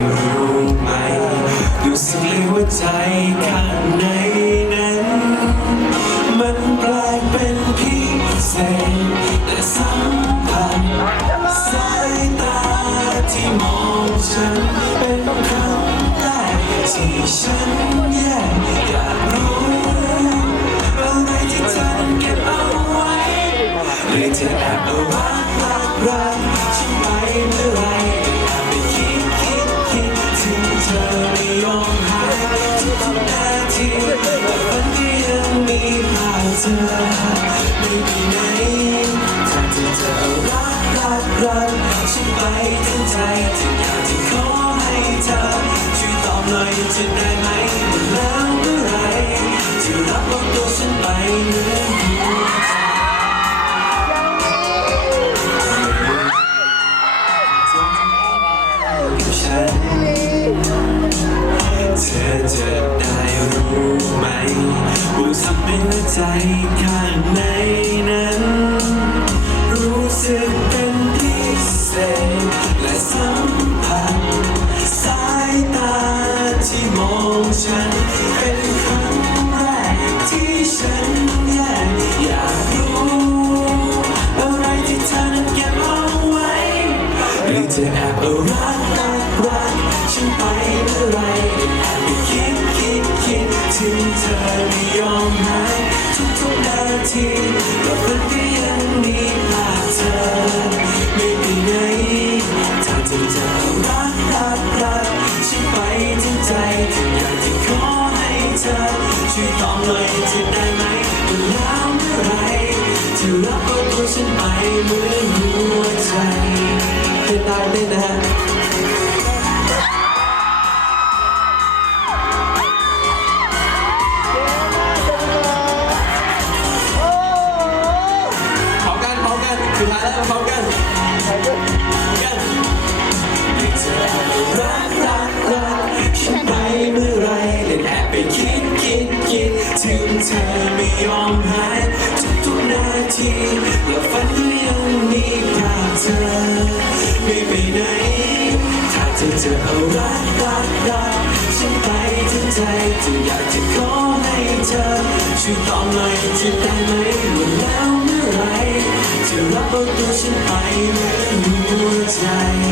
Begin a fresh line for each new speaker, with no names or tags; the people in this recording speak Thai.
รู้ไหมดูสึกเลยว่าใจข้างในนั้น มันแปลกเป็นพิเศษและสัมผัสสายตาที่มองฉัน เป็นครั้งแรกที่ฉันแยกอยากรู้อะไรที่เธอนั้นเก็บเอาไว้หรือเธอแอบเอารักรักรักฉัน เธอไม่ไปไหนถ้าเธอเธอรักรักรักฉันไปถึงใจถึงอยากจะขอให้เธอช่วยตอบหน่อยจะได้ไหมว่าแล้วเมื่อไรจะรับเอาตัวฉันไปเหมือนหัวใจฉันเธอจะได้ รู้ไหมว่าสัมเป็นใจข้างในนั้น รู้สึกเป็นพิเศษและสัมผัสสายตาที่มองฉัน เป็นครั้งแรกที่ฉันแยกอยากรู้อะไรที่เธอนั้นเก็บเอาไว้หรือจะแอบเอารักรักรักฉันไปเมื่อไร ตอบหน่อยจะได้ไหมว่แล้วเมื่อไรจะรับเอาตัวฉันไปเหมือนหัวใจเป็นได้เต้นนะฮะ ไม่ยอมหายทุกทุกนาทีและฝันก็ยังมีภาพเธอ ไม่ไปไหน ถ้าเธอจะเอารักรักรักฉันไปถึงใจจึงอยากจะขอให้เธอ ช่วยตอบหน่อยจะได้ไหมว่าแล้วเมื่อไหรจะรับเอาตัวฉันไปเหมือนหัวใจ